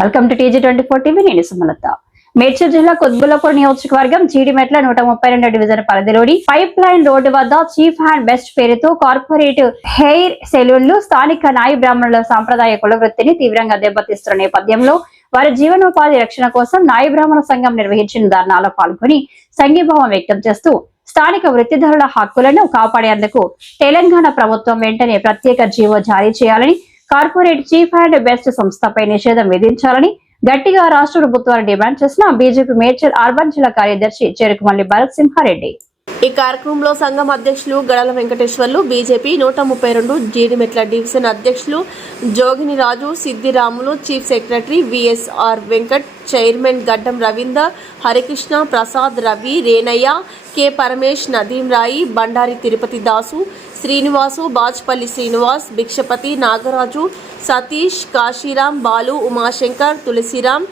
Welcome to TG24 TV. నేను సుమలత. మేడ్చల్ జిల్లా కొత్బుల్లాపూర్ నియోజకవర్గం జీడిమెట్ల 132 డివిజన్ పరిధిలోని పైప్ లైన్ రోడ్డు వద్ద చీఫ్ అండ్ బెస్ట్ పేరుతో కార్పొరేట్ హెయిర్ సెలూన్లు స్థానిక నాయి బ్రాహ్మణుల సాంప్రదాయ కుల వృత్తిని తీవ్రంగా దెబ్బతీస్తున్న నేపథ్యంలో వారి జీవనోపాధి రక్షణ కోసం నాయి బ్రాహ్మణ సంఘం నిర్వహించిన ధర్నాలో పాల్గొని సంఘీభావం వ్యక్తం చేస్తూ స్థానిక వృత్తిదారుల హక్కులను కాపాడేందుకు తెలంగాణ ప్రభుత్వం వెంటనే ప్రత్యేక జీవో జారీ చేయాలని, కార్పొరేట్ చీఫ్ అండ్ బెస్ట్ సంస్థపై నిషేధం విధించాలని గట్టిగా రాష్ట్ర ప్రభుత్వాన్ని డిమాండ్ చేసిన బీజేపీ మేడ్చల్ అర్బన్ జిల్లా కార్యదర్శి చెరుకుమల్లి భరత్ సింహారెడ్డి. ఈ కార్యక్రమంలో సంఘం అధ్యక్షులు గడల వెంకటేశ్వర్లు, బీజేపీ 132 జీడిమెట్ల డివిజన్ అధ్యక్షులు Jogini Raju, Siddiramulu, chief secretary VSR Venkat, chairman Gaddam Ravinder, Harikrishna, Prasad, Ravi, Renaiah, K Paramesh, Nadeem Rai, Bandari Tirupati Dasu, Srinivasu, Bajpalli Srinivas, Bhikshapathi, Nagaraju, Satish, Kashiram, Balu, Umashankar, Tulasiram,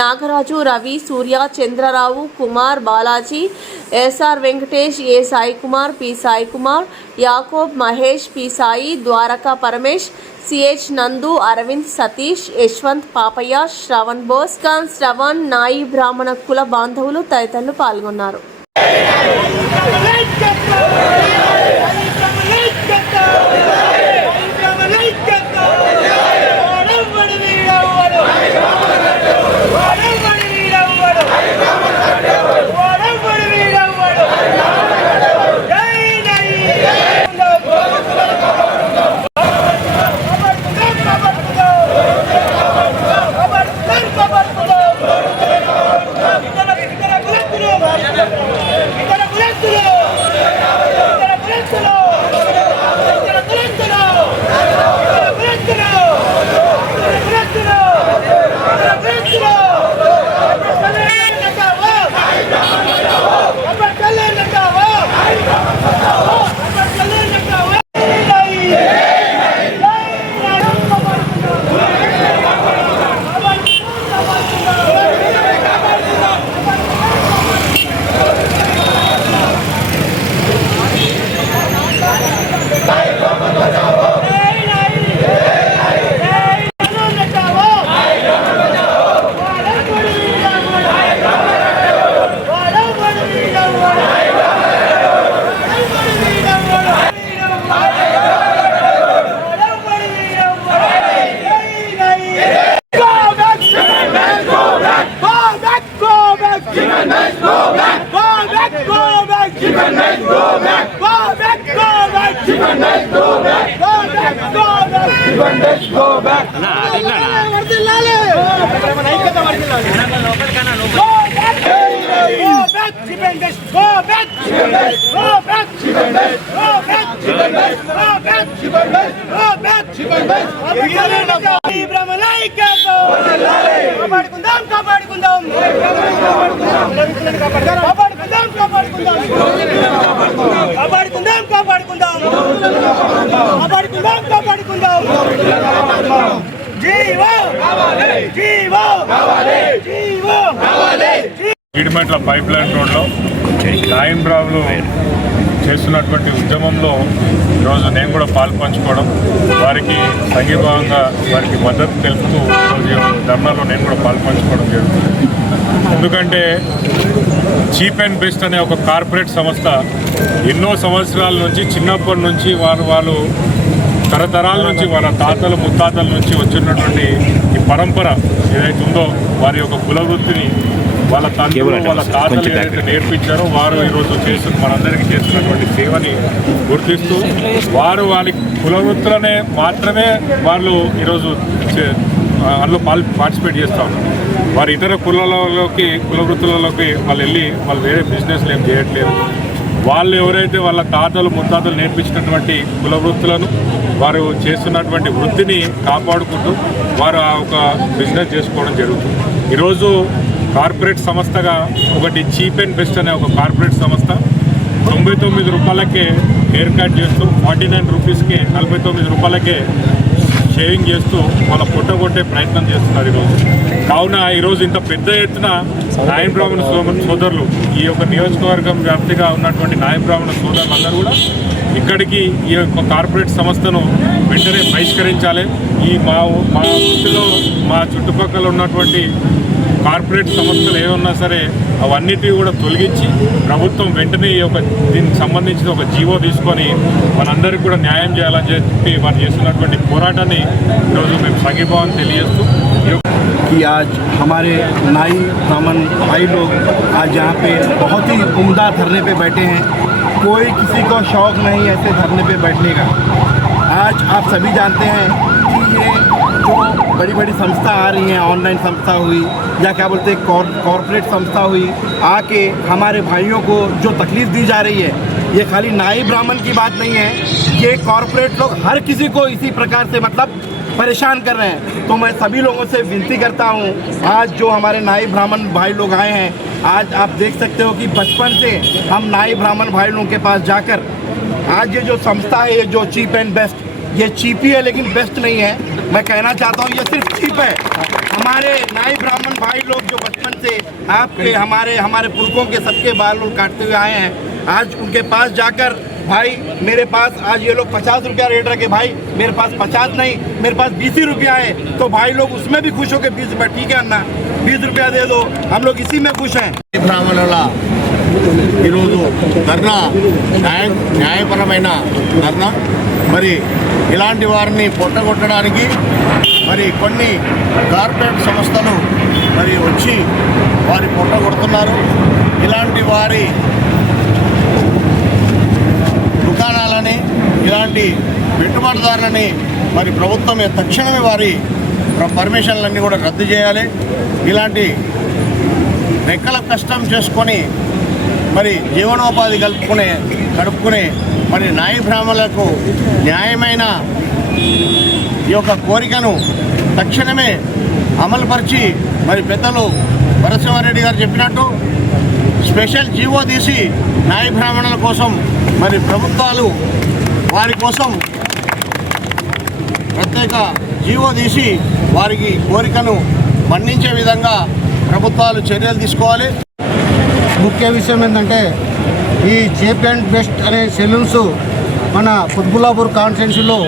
Nagaraju, Ravi, Surya, Chandrarao, Kumar, Balaji, SR Venkatesh, A Sai Kumar, P Sai Kumar, Yakob, Mahesh, P Sai, Dwaraka Paramesh, CH Nandu, Arvind, Satish, Yashwant, Papayya, Shravan Bose, Khan, Shravan, నాయి బ్రాహ్మణ కుల బాంధవులు తదితరులు పాల్గొన్నారు. జీడిమెట్ల పైప్ లైన్ రోడ్లో నాయం బ్రాహ్మణులు చేస్తున్నటువంటి ఉద్యమంలో ఈరోజు నేను కూడా పాల్పంచుకోవడం, వారికి సంఘీభావంగా వారికి మద్దతు తెలుపుతూ ఈరోజు ధర్నాలో నేను కూడా పాల్పంచుకోవడం జరుగుతుంది. ఎందుకంటే చీప్ అండ్ బెస్ట్ అనే ఒక కార్పొరేట్ సంస్థ ఎన్నో సంవత్సరాల నుంచి, చిన్నప్పటి నుంచి వాళ్ళు తరతరాల నుంచి, వాళ్ళ తాతలు ముత్తాతల నుంచి వచ్చినటువంటి ఈ పరంపర ఏదైతే ఉందో, వారి యొక్క కుల వృత్తిని వాళ్ళ తండ్రులు వాళ్ళ తాతలు ఏదైతే నేర్పించారో వారు ఈరోజు మనందరికీ చేస్తున్నటువంటి సేవని గుర్తిస్తూ వారి కుల వృత్తులనే మాత్రమే వాళ్ళు ఈరోజు అందులో పార్టిసిపేట్ చేస్తూ ఉన్నారు. వారి ఇతర కుల వృత్తులలోకి వాళ్ళు వెళ్ళి వాళ్ళు వేరే బిజినెస్లు ఏం చేయట్లేదు. వాళ్ళు ఎవరైతే వాళ్ళ తాతలు ముత్తాతలు నేర్పించినటువంటి కుల వృత్తులను, వారు చేస్తున్నటువంటి వృత్తిని కాపాడుకుంటూ వారు ఒక బిజినెస్ చేసుకోవడం జరుగుతుంది. ఈరోజు కార్పొరేట్ సంస్థగా ఒకటి చీప్ అండ్ బెస్ట్ అనే ఒక కార్పొరేట్ సంస్థ 99 రూపాయలకే హెయిర్ కట్ చేస్తూ 49 రూపీస్కి 49 రూపాయలకే షేవింగ్ చేస్తూ వాళ్ళ పొట్టగొట్టే ప్రయత్నం చేస్తున్నారు ఈరోజు. కావున ఈరోజు ఇంత పెద్ద ఎత్తున నాయ బ్రాహ్మణ సోదరులు ఈ యొక్క నియోజకవర్గం వ్యాప్తిగా ఉన్నటువంటి నాయ బ్రాహ్మణ సోదరులందరూ కూడా ఇక్కడికి ఈ యొక్క కార్పొరేట్ సంస్థను వెంటనే బహిష్కరించాలి. ఈ మా వృత్తిలో మా చుట్టుపక్కల ఉన్నటువంటి కార్పొరేట్ సంస్థలు ఏమన్నా సరే అవన్నిటినీ కూడా తొలగించి ప్రభుత్వం వెంటనే ఈ యొక్క దీనికి సంబంధించిన ఒక జీవో తీసుకొని మనందరికీ కూడా న్యాయం చేయాలని చెప్పి వారు చేస్తున్నటువంటి పోరాటాన్ని ఈరోజు మేము సంఘీభావం తెలియజేస్తూ कि आज हमारे नाई ब्राह्मण भाई लोग आज यहाँ पे बहुत ही उम्दा धरने पे बैठे हैं। कोई किसी को शौक नहीं ऐसे धरने पे बैठने का। आज आप सभी जानते हैं कि ये जो बड़ी बड़ी संस्था आ रही हैं, ऑनलाइन संस्था हुई या क्या बोलते हैं कॉरपोरेट संस्था हुई, आके हमारे भाइयों को जो तकलीफ़ दी जा रही है, ये खाली नाई ब्राह्मण की बात नहीं है, ये कॉरपोरेट लोग हर किसी को इसी प्रकार से मतलब परेशान कर रहे हैं। तो मैं सभी लोगों से विनती करता हूँ, आज जो हमारे नाई ब्राह्मण भाई लोग आए हैं, आज आप देख सकते हो कि बचपन से हम नाई ब्राह्मण भाई लोगों के पास जाकर आज ये जो संस्था है, ये जो चीप एंड बेस्ट, ये चीप ही है लेकिन बेस्ट नहीं है। मैं कहना चाहता हूँ ये सिर्फ चीप है। हमारे नाई ब्राह्मण भाई लोग जो बचपन से आपके हमारे पुरखों के सबके बाल काटते हुए आए हैं, आज उनके पास जाकर भाई मेरे पास आज ये लोग 50 रुपया रेट रखे, भाई मेरे पास 50 नहीं मेरे पास 20 रुपया है, तो भाई लोग उसमें भी खुश हो के 20 रुपया ठीक है अन्ना 20 रुपया दे दो, हम लोग इसी में खुश हैं। బ్రాహ్మణుల ఈరోజు ధర్నా న్యాయపరమైన ధర్నా. మరి ఇలాంటి వారిని పొట్టగొట్టడానికి మరి కొన్ని కార్పొరేట్ సంస్థలు మరి వచ్చి వారి పొట్టగొడుతున్నారు. ఇలాంటి వారి దుకాణాలని ఇలాంటి పెట్టుబడిదారులని మరి ప్రభుత్వం తక్షణమే వారి పర్మిషన్లన్నీ కూడా రద్దు చేయాలి. ఇలాంటి రెక్కల కష్టం చేసుకొని మరి జీవనోపాధి గడుపుకునే మరి నాయ బ్రాహ్మణులకు న్యాయమైన ఈ యొక్క కోరికను తక్షణమే అమలుపరిచి మరి పెద్దలు వరసింహారెడ్డి గారు చెప్పినట్టు స్పెషల్ జీవో తీసి నాయ బ్రాహ్మణుల కోసం మరి ప్రభుత్వాలు వారి కోసం ప్రత్యేక జీవో తీసి వారికి కోరికను మన్నించే విధంగా ప్రభుత్వాలు చర్యలు తీసుకోవాలి. ముఖ్య విషయం ఏంటంటే ఈ చీప్ అండ్ బెస్ట్ అనే సెలూన్స్ మన కుత్బుల్లాపూర్ కాన్స్టిట్యున్సీలో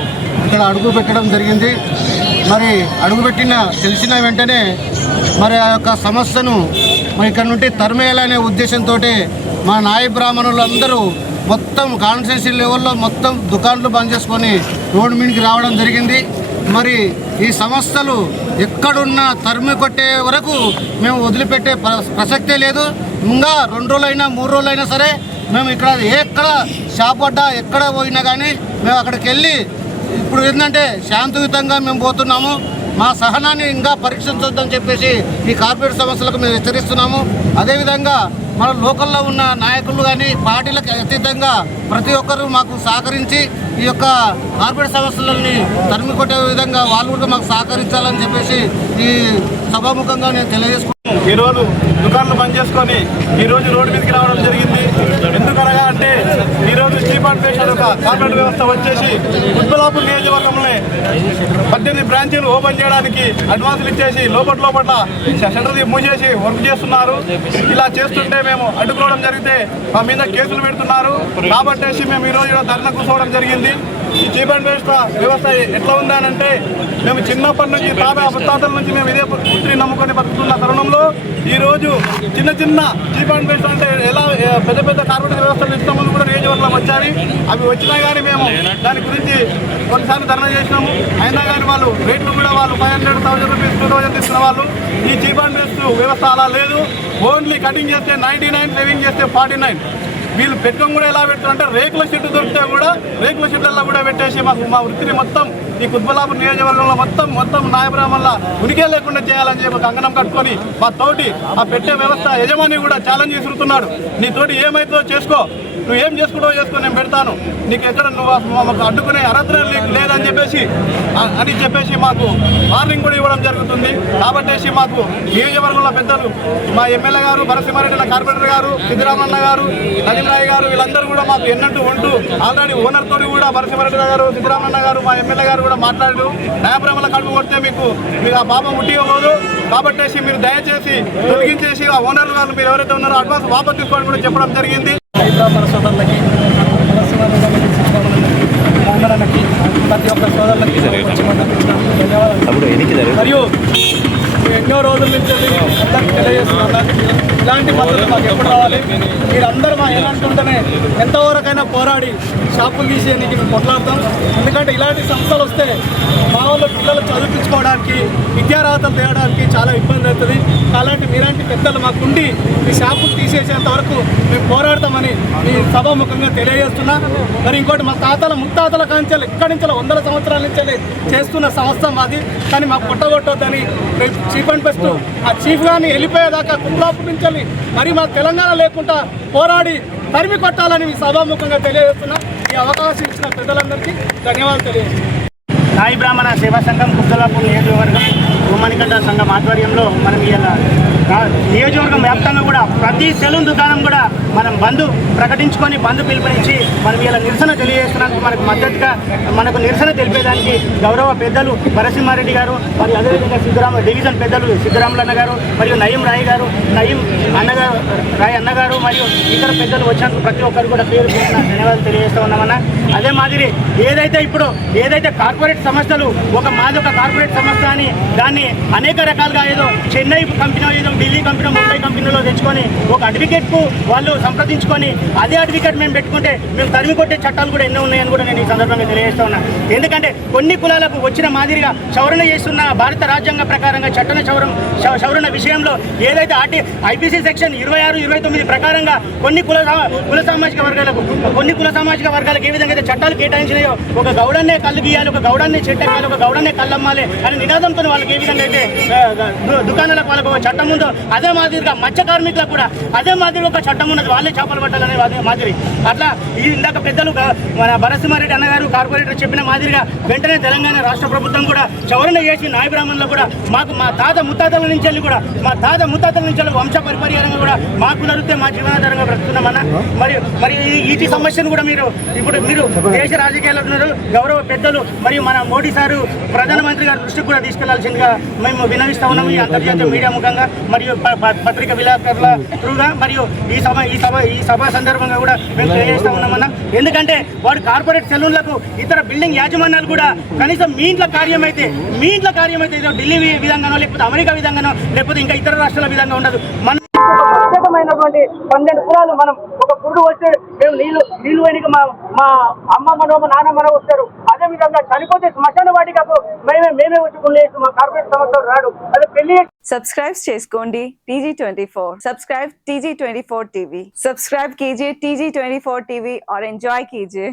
ఇక్కడ అడుగు పెట్టడం జరిగింది. మరి అడుగుపెట్టిన తెలిసిన వెంటనే మరి ఆ యొక్క సమస్యను మరి ఇక్కడ నుండి తరిమేయాలనే ఉద్దేశంతో మా నాయ బ్రాహ్మణులు అందరూ మొత్తం కాన్స్టిట్యున్సీ లెవెల్లో మొత్తం దుకాణాలు బంద్ చేసుకొని రోడ్డు మీదకి రావడం జరిగింది. మరి ఈ సమస్యలు ఎక్కడున్నా తరిమి కొట్టే వరకు మేము వదిలిపెట్టే ప్రసక్తే లేదు. ఇంకా 2 రోజులైనా 3 రోజులైనా సరే మేము ఇక్కడ ఎక్కడ షాప్ పడ్డా ఎక్కడ పోయినా కానీ మేము అక్కడికి వెళ్ళి ఇప్పుడు ఏంటంటే శాంతియుతంగా మేము పోతున్నాము. మా సహనాన్ని ఇంకా పరీక్షించొద్దని చెప్పేసి ఈ కార్పొరేట్ సమస్యలకు మేము హెచ్చరిస్తున్నాము. అదేవిధంగా మన లోకల్లో ఉన్న నాయకులు కానీ పార్టీలకు అతీతంగా ప్రతి ఒక్కరూ మాకు సహకరించి ఈ యొక్క కార్పొరేట్ సమస్యలని తరిమి కొట్టే విధంగా వాళ్ళు కూడా మాకు సహకరించాలని చెప్పేసి ఈ సభాముఖంగా నేను తెలియజేసుకుంటున్నాను. ఈరోజు దుకాణాలు బంద్ చేసుకొని ఈరోజు రోడ్డు మీదకి రావడం జరిగింది. ఎందుకనగా అంటే ఈరోజు చీప్ అండ్ బెస్ట్ ఒక కార్పొరేట్ వ్యవస్థ వచ్చేసి కుత్బుల్లాపూర్ నియోజకవర్గంలో 18 బ్రాంచీలు ఓపెన్ చేయడానికి అడ్వాన్సులు ఇచ్చేసి లోపల షట్టర్ది మూసేసి వర్క్ చేస్తున్నారు. ఇలా చేస్తుంటే మేము అడ్డుకోవడం జరిగితే మా మీద కేసులు పెడుతున్నారు. కాబట్టి మేము ఈరోజు ధర్నా కూర్చోవడం జరిగింది. ఈ చీప్ అండ్ బెస్ట్ వ్యవస్థ ఎట్లా ఉందనంటే మేము చిన్నప్పటి నుంచి ముత్తాతల నుంచి మేము ఇదే వృత్తిని నమ్ముకొని బతుకుతున్న తరుణంలో ఈరోజు చిన్న చీప్ అండ్ బెస్ట్ అంటే ఎలా పెద్ద కార్పొరేట్ వ్యవస్థలు ఇస్తామని కూడా నియోజకవర్గంలో వచ్చాయి. అవి వచ్చినా కానీ మేము దాని గురించి కొన్నిసార్లు ధర్నా చేసినాము. అయినా కానీ వాళ్ళు రేట్లు కూడా వాళ్ళు 500,000 రూపీస్ 2,000 తీసుకున్న వాళ్ళు. ఈ చీప్ అండ్ బెస్ట్ వ్యవస్థ అలా లేదు. ఓన్లీ కటింగ్ చేస్తే 99, సేవింగ్ చేస్తే 49. వీళ్ళు పెట్టుకొని కూడా ఎలా పెడతారంటే రేకుల షెడ్డు దొరికితే కూడా రేకుల షెడ్లలో కూడా పెట్టేసి మా వృత్తిని మొత్తం ఈ కుత్బుల్లాపూర్ నియోజకవర్గంలో మొత్తం నాయ బ్రాహ్మణుల ఉనికే లేకుండా చేయాలని చెప్పి కంగనం కట్టుకొని మా తోటి ఆ పెట్టే వ్యవస్థ యజమాని కూడా ఛాలెంజ్ విసురుతున్నాడు. నీ తోటి ఏమైతుందో చేసుకో, నువ్వు ఏం చేసుకుంటావో చేసుకో, నేను పెడతాను, నీకు ఎక్కడ నువ్వు మాకు అడ్డుకునే అర్హత లేదని చెప్పేసి మాకు వార్నింగ్ కూడా ఇవ్వడం జరుగుతుంది. కాబట్టి మాకు నియోజకవర్గంలో పెద్దలు మా ఎమ్మెల్యే గారు, భరసింహారెడ్డి కార్పొరేటర్ గారు, సిద్దిరామన్న గారు, నజీంరాయ్ గారు వీళ్ళందరూ కూడా మాకు ఎన్నట్టు ఉంటూ ఆల్రెడీ ఓనర్ తోటి కూడా భరసింహారెడ్డి గారు, సిద్దిరామన్న గారు, మా ఎమ్మెల్యే గారు కూడా మాట్లాడారు. న్యాయప్రేమల కడుపు కొడితే మీకు ఆ పాపం ముట్టివ్వబోదు. కాబట్టి మీరు దయచేసి తొలగించేసి ఆ ఓనర్లు గారు మీరు ఎవరైతే ఉన్నారో అడ్వాన్స్ వాపసు తీసుకోవాలని కూడా చెప్పడం జరిగింది. హైదరాబాద్ సోదరులకి, మోహనకి, ప్రతి ఒక్క సోదరులకి ధన్యవాదాలు. మరియు ఎన్నో రోజుల నుంచి అందరికి తెలియజేస్తున్నాను, ఇలాంటి మద్దతు మాకు ఎప్పుడు రావాలి. మీరందరూ మా ఎలాంటి ఎంతవరకైనా పోరాడి షాపులు తీసేయడానికి మేము కొట్లాడతాం. ఎందుకంటే ఇలాంటి సంస్థలు వస్తే మా వాళ్ళ పిల్లలు చదివించుకోవడానికి, విద్యార్హతలు తేయడానికి చాలా ఇబ్బంది అవుతుంది. అలాంటి మీలాంటి పెద్దలు మాకుండి ఈ షాపులు తీసేసేంత వరకు మేము పోరాడతామని ఈ సభాముఖంగా తెలియజేస్తున్నా. మరి ఇంకోటి, మా తాతల ముత్తాతల కాంచెలు ఎక్కడి నుంచో 100 సంవత్సరాల నుంచి చేస్తున్న సంస్థ మాది. కానీ మాకు కొట్టగొట్టొద్దని చీఫ్ అండ్ బెస్ట్ ఆ చీఫ్ గారిని వెళ్ళిపోయేదాకా కుమ్లాపూర్ నుంచి మరి మా తెలంగాణ లేకుండా పోరాడి తరిమి కొట్టాలని మీ సభాముఖంగా తెలియజేస్తున్నా. ఈ అవకాశం ఇచ్చిన పెద్దలందరికీ ధన్యవాదాలు తెలియజేస్తున్నాను. నాయి బ్రాహ్మణ సేవా సంఘం కుక్కలాపూర్ నియోజకవర్గం ఉమ్మనికట్ట సంఘం ఆధ్వర్యంలో మనం ఇలా నియోజకవర్గం వ్యాప్తంగా కూడా ప్రతి సెలూన్ దుకాణం కూడా మనం బంద్ ప్రకటించుకొని బంద్ పిలుపునిచ్చి మనం ఇలా నిరసన తెలియజేస్తున్నందుకు మనకు మద్దతుగా మనకు నిరసన తెలిపేదానికి గౌరవ పెద్దలు భరసింహారెడ్డి గారు, మరియు అదేవిధంగా డివిజన్ పెద్దలు సిద్ధరాములన్న గారు, మరియు నయీం రాయ్ అన్నగారు మరియు ఇతర పెద్దలు వచ్చినందుకు ప్రతి ఒక్కరు కూడా పేరు ధన్యవాదాలు తెలియజేస్తూ ఉన్నామన్నా. అదే మాదిరి ఏదైతే కార్పొరేట్ సంస్థలు మాది ఒక కార్పొరేట్ సంస్థ అని దాన్ని అనేక రకాలుగా ఏదో చెన్నై కంపెనీ, ఏదో ఢిల్లీ కంపెనీ, ముంబై కంపెనీలో తెచ్చుకొని ఒక అడ్వకేట్కు వాళ్ళు సంప్రదించుకొని అదే అడ్వకేట్ మేము పెట్టుకుంటే మేము తరిమి కొట్టే చట్టాలు కూడా ఎన్నో ఉన్నాయని కూడా నేను ఈ సందర్భంగా తెలియజేస్తా ఉన్నాను. ఎందుకంటే కొన్ని కులాలకు వచ్చిన మాదిరిగా సవరణ చేస్తున్న భారత రాజ్యాంగ ప్రకారంగా చట్టన సవరణ విషయంలో ఏదైతే ఐపీసీ సెక్షన్ 26, 29 ప్రకారంగా కొన్ని కుల సామాజిక వర్గాలకు ఏ విధంగా అయితే చట్టాలు కేటాయించినాయో ఒక గౌడాన్నే కళ్ళు గీయాలి, ఒక గౌడాన్ని చెట్టెక్కాలి, ఒక గౌడాన్నే కళ్ళమ్మాలి అనే నినాదంతో వాళ్ళకి ఏ విధంగా అయితే దుకాణాలకు వాళ్ళకు ఒక చట్టం ఉందో అదే మాదిరిగా మత్స్య కార్మికులకు కూడా అదే మాదిరిగా ఒక చట్టం ఉన్నది, వాళ్ళే చేపలు పట్టాలనే మాదిరి. అట్లా ఇందాక పెద్దలు మన భరసింహారెడ్డి అన్నగారు కార్పొరేటర్ చెప్పిన మాదిరిగా వెంటనే తెలంగాణ రాష్ట్ర ప్రభుత్వం కూడా సవరణ చేసి నాయ బ్రాహ్మణులు కూడా మాకు మా తాత ముత్తాతల నుంచి వంశ పరిపర్యాలంగా కూడా మాకు నడితే మా జీవనాధారంగా బ్రతుకున్నామన్నా. మరి ఈ సమస్యను కూడా మీరు దేశ రాజకీయాల్లో ఉన్నారు గౌరవ పెద్దలు మరియు మన మోడీ సారు ప్రధానమంత్రి గారి దృష్టికి కూడా తీసుకెళ్లాల్సిందిగా మేము విన్నవిస్తా ఉన్నాము ఈ అంతర్జాతీయ మీడియా ముఖంగా మరియు పత్రిక విలేకరుల త్రూగా. మరియు ఈ సభ సందర్భంగా కూడా మేము తెలియజేస్తా ఉన్నామన్నా. ఎందుకంటే వాడు కార్పొరేట్ సెలూన్లకు ఇతర బిల్డింగ్ యాజమాన్యాలు కూడా కనీసం మీ ఇంట్లో కార్యం అయితే ఏదో ఢిల్లీ విధంగానో లేకపోతే అమెరికా విధంగానో లేకపోతే ఇంకా ఇతర రాష్ట్రాల విధంగా ఉండదు. మన ప్రత్యేకమైనటువంటి 12 కులాలు మనం ఒక పురుడు వస్తే మేము నీళ్ళు వెనుక మా అమ్మ మనో మా నాన్న మనో వస్తారు. అదే విధంగా చనిపోతే శ్మశాన వాటికకు మేమే వచ్చుకునే మా కార్పొరేట్ సంస్థలు రాడు. అదే పెళ్లి సబ్స్క్రైబ్ చేసుకోండి TG24. Subscribe TG24 TV. Subscribe कीजिए TG24 TV और एंजॉय कीजिए.